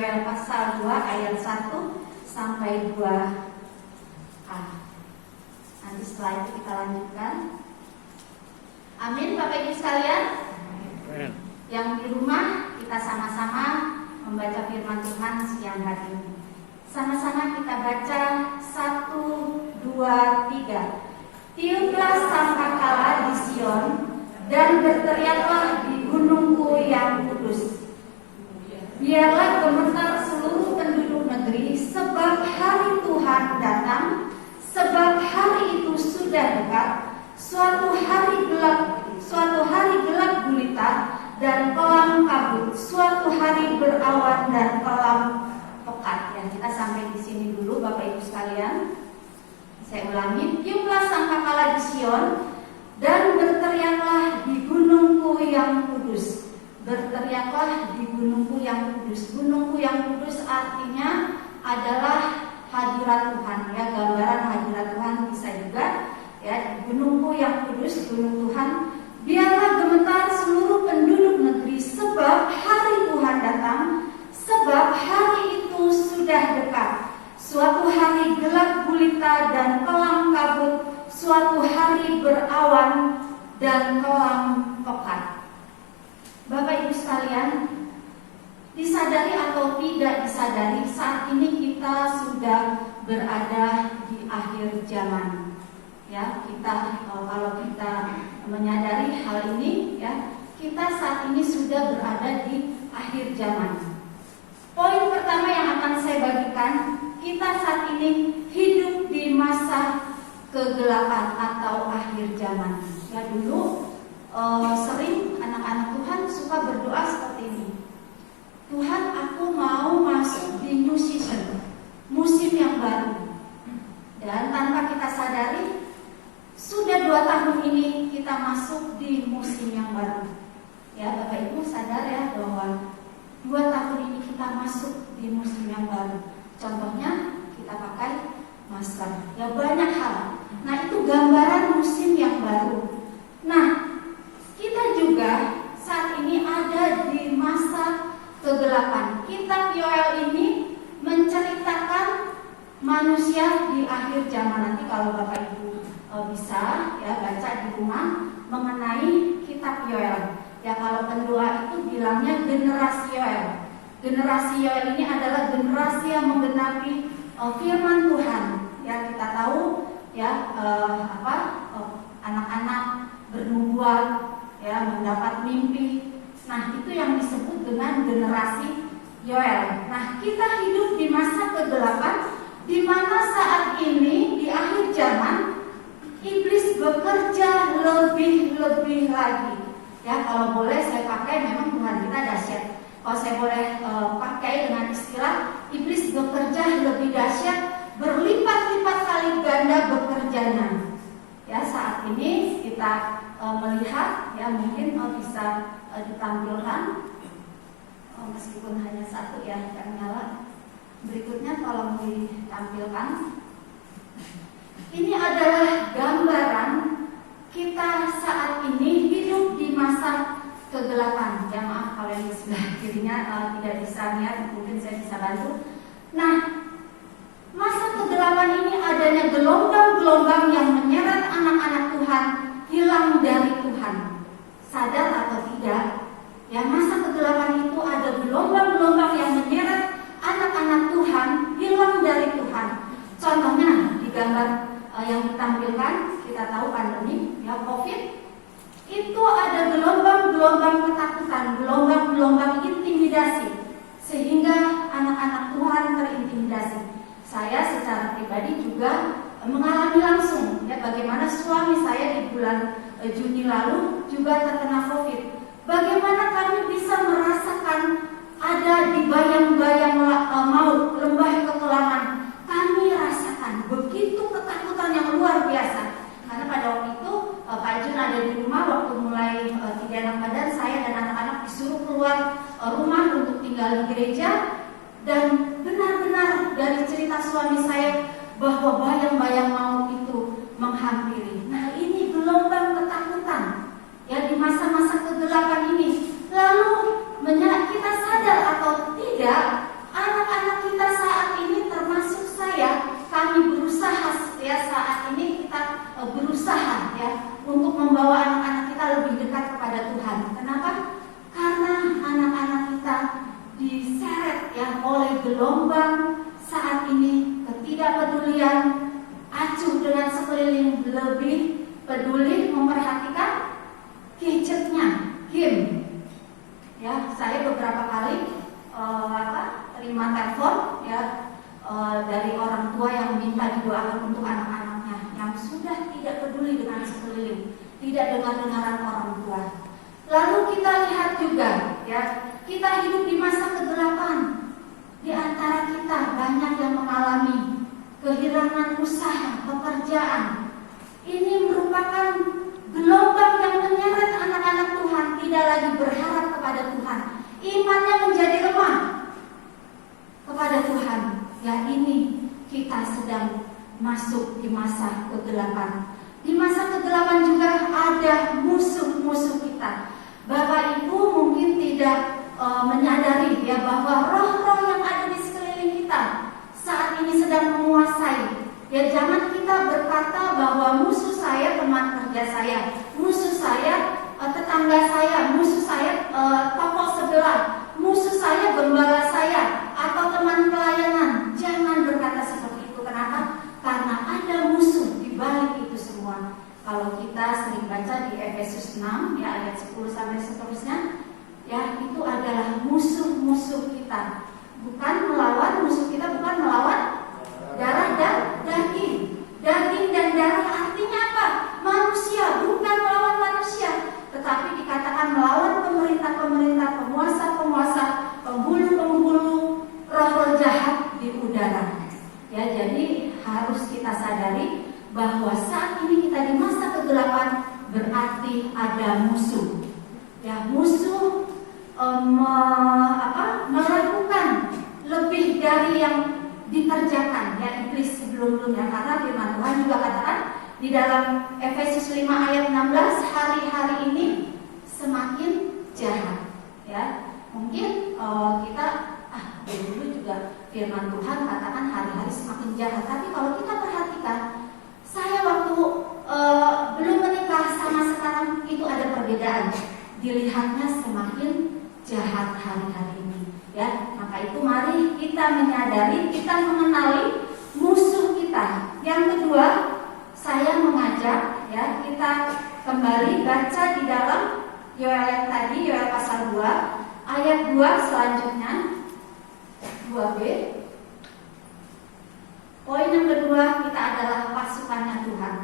Yoel pasal 2 ayat 1 sampai 2a. Nanti setelah itu kita lanjutkan. Amin, Bapak Ibu sekalian. Amin. Yang di rumah kita sama-sama membaca firman Tuhan siang hari ini. Sama-sama kita baca 1, 2, 3. Tiuplah sangkakala di Sion dan berteriaklah di gunungku yang kudus. Biarlah gemetar seluruh penduduk negeri, sebab hari Tuhan datang, sebab hari itu sudah dekat, suatu hari gelap gulita dan kelam kabut, suatu hari berawan dan kelam pekat. Ya, kita sampai di sini dulu Bapak Ibu sekalian. Saya ulangi, tiuplah sangkakala di Sion dan berteriaklah di gunungku yang kudus. Berteriaklah di gunungku yang kudus. Gunungku yang kudus artinya adalah hadirat Tuhan, ya, gambaran hadirat Tuhan bisa juga, ya, gunungku yang kudus, gunung Tuhan. Biarlah gemetar seluruh penduduk negeri, sebab hari Tuhan datang, sebab hari itu sudah dekat. Suatu hari gelap gulita dan kelam kabut, suatu hari berawan dan kelam pekat. Bapak Ibu sekalian, disadari atau tidak disadari, saat ini kita sudah berada di akhir zaman. Ya, kita kalau kita menyadari hal ini, ya, kita saat ini sudah berada di akhir zaman. Poin pertama yang akan saya bagikan, kita saat ini hidup di masa kegelapan atau akhir zaman. Ya, dulu sering anak-anak Tuhan suka berdoa seperti ini. Tuhan, aku mau masuk di new season, musim yang baru. Dan tanpa kita sadari, sudah 2 tahun ini kita masuk di musim yang baru. Ya, Bapak Ibu sadar ya bahwa 2 tahun ini kita masuk di musim yang baru. Contohnya kita pakai masker. Ya, banyak hal. Nah, itu gambaran musim yang baru. Nah, kita juga saat ini ada di masa kegelapan. Kitab Yoel ini menceritakan manusia di akhir zaman. Nanti kalau Bapak Ibu bisa ya baca di rumah mengenai kitab Yoel. Ya, kalau pendua itu bilangnya generasi Yoel. Generasi Yoel ini adalah generasi yang menggenapi firman Tuhan. Ya, kita tahu ya anak-anak bernubuat, ya, mendapat mimpi. Nah, itu yang disebut dengan generasi Yoel. Nah, kita hidup di masa kegelapan, di mana saat ini di akhir zaman iblis bekerja lebih lagi. Ya, kalau boleh saya pakai, memang Tuhan kita dahsyat. Kalau saya boleh pakai dengan istilah, iblis bekerja lebih dahsyat, berlipat-lipat kali ganda bekerjanya. Ya, saat ini kita melihat, ya, mungkin bisa ditampilkan, meskipun hanya satu ya yang nyala. Berikutnya tolong ditampilkan. Ini adalah gambaran kita saat ini hidup di masa kegelapan. Ya, maaf kalau yang di sebelah kirinya tidak bisa lihat, mungkin saya bisa bantu. Nah, masa kegelapan ini adanya gelombang-gelombang yang menyeret anak-anak Tuhan hilang dari Tuhan. Sadar atau tidak, ya, masa kegelapan itu ada gelombang-gelombang yang menyeret anak-anak Tuhan hilang dari Tuhan. Contohnya di gambar yang ditampilkan, kita tahu pandemi, ya, COVID, itu ada gelombang-gelombang ketakutan, gelombang-gelombang intimidasi, sehingga anak-anak Tuhan terintimidasi. Saya secara pribadi juga mengalami langsung, ya, bagaimana suami saya di bulan Juni lalu juga terkena COVID. Bagaimana kami bisa merasakan ada di bayang-bayang maut, lembah kekelaman. Kami rasakan begitu ketakutan yang luar biasa. Karena pada waktu itu Pak Jun ada di rumah waktu mulai 3 Ramadan, saya dan anak-anak disuruh keluar rumah untuk tinggal di gereja. Dan benar-benar dari cerita suami saya bahwa bayang-bayang maut itu menghampiri. Nah, ini gelombang ketakutan, ya, di masa-masa kegelapan ini. Lalu kita sadar atau tidak, ya oleh gelombang saat ini, ketidakpedulian, acuh dengan sekeliling, lebih peduli memperhatikan gadgetnya, game. Ya, saya beberapa kali terima telepon ya dari orang tua yang minta didoakan untuk anak-anaknya yang sudah tidak peduli dengan sekeliling, tidak dengar-dengaran orang tua. Lalu kita lihat juga ya, kita hidup di masa kegelapan. Di antara kita banyak yang mengalami kehilangan usaha, pekerjaan. Ini merupakan gelombang yang menyeret anak-anak Tuhan tidak lagi berharap kepada Tuhan. Imannya menjadi lemah kepada Tuhan. Ya, ini kita sedang masuk di masa kegelapan. Di masa kegelapan juga ada musuh-musuh kita. Bapak Ibu mungkin tidak menyadari ya bahwa roh-roh yang ada di sekeliling kita saat ini sedang menguasai. Ya, jangan kita berkata bahwa musuh saya teman kerja saya, musuh saya tetangga saya, musuh saya toko sebelah, musuh saya gembala saya, atau teman pelayanan. Jangan berkata seperti itu. Kenapa? Karena ada musuh di balik itu semua. Kalau kita sering baca di Efesus 6 ya ayat 10 sampai seterusnya, ya itu adalah musuh-musuh kita. Bukan melawan, musuh kita bukan melawan darah dan daging. Daging dan darah artinya apa? Manusia, bukan melawan manusia, tetapi dikatakan melawan pemerintah-pemerintah, penguasa-penguasa, penghulu-penghulu, roh-roh jahat di udara. Ya, jadi harus kita sadari bahwa saat ini kita di masa kegelapan, berarti ada musuh. Ya, musuh melakukan lebih dari yang dikerjakan ya iblis sebelum-sebelumnya, karena firman Tuhan juga katakan di dalam Efesus 5 ayat 16, hari-hari ini semakin jahat. Ya, mungkin kita dulu juga firman Tuhan katakan hari-hari semakin jahat, tapi kalau kita perhatikan, saya waktu belum menikah sama sekarang itu ada perbedaan. Dilihatnya semakin jahat hari-hari ini. Ya, maka itu mari kita menyadari, kita mengenali musuh kita. Yang kedua, saya mengajak ya kita kembali baca di dalam Yoel yang tadi, Yoel pasal 2 ayat 2 selanjutnya 2b. Poin yang kedua, kita adalah pasukannya Tuhan.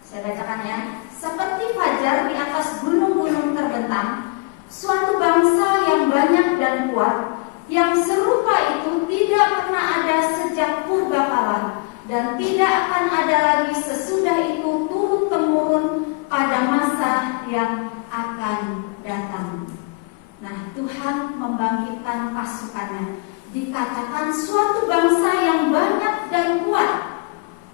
Saya bacakan ya. Seperti fajar di atas gunung-gunung terbentang, suatu bangsa yang banyak dan kuat, yang serupa itu tidak pernah ada sejak purbakala, dan tidak akan ada lagi sesudah itu turun-temurun pada masa yang akan datang. Nah, Tuhan membangkitkan pasukannya. Dikatakan suatu bangsa yang banyak dan kuat.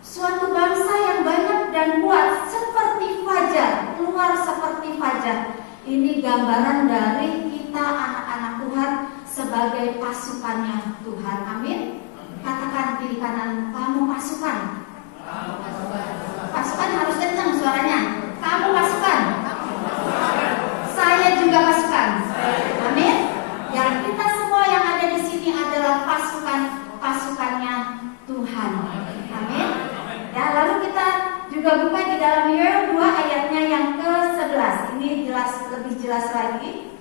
Suatu bangsa yang banyak dan kuat seperti fajar, keluar seperti fajar. Ini gambaran dari kita anak-anak Tuhan sebagai pasukannya Tuhan. Amin. Katakan kiri kanan, kamu pasukan. Pasukan harus kencang suaranya. Kamu pasukan. Saya juga pasukan. Amin. Yang kita semua yang ada di sini adalah pasukannya Tuhan. Amin. Ya, lalu kita juga buka di dalam Yoel 2 ayatnya yang ke-11. Ini lebih jelas lagi.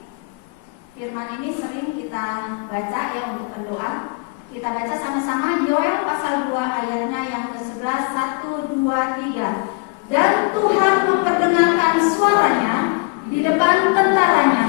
Firman ini sering kita baca ya untuk pendoa. Kita baca sama-sama Yoel pasal 2 ayatnya yang ke-11. 1, 2, 3. Dan Tuhan memperdengarkan suaranya di depan tentaranya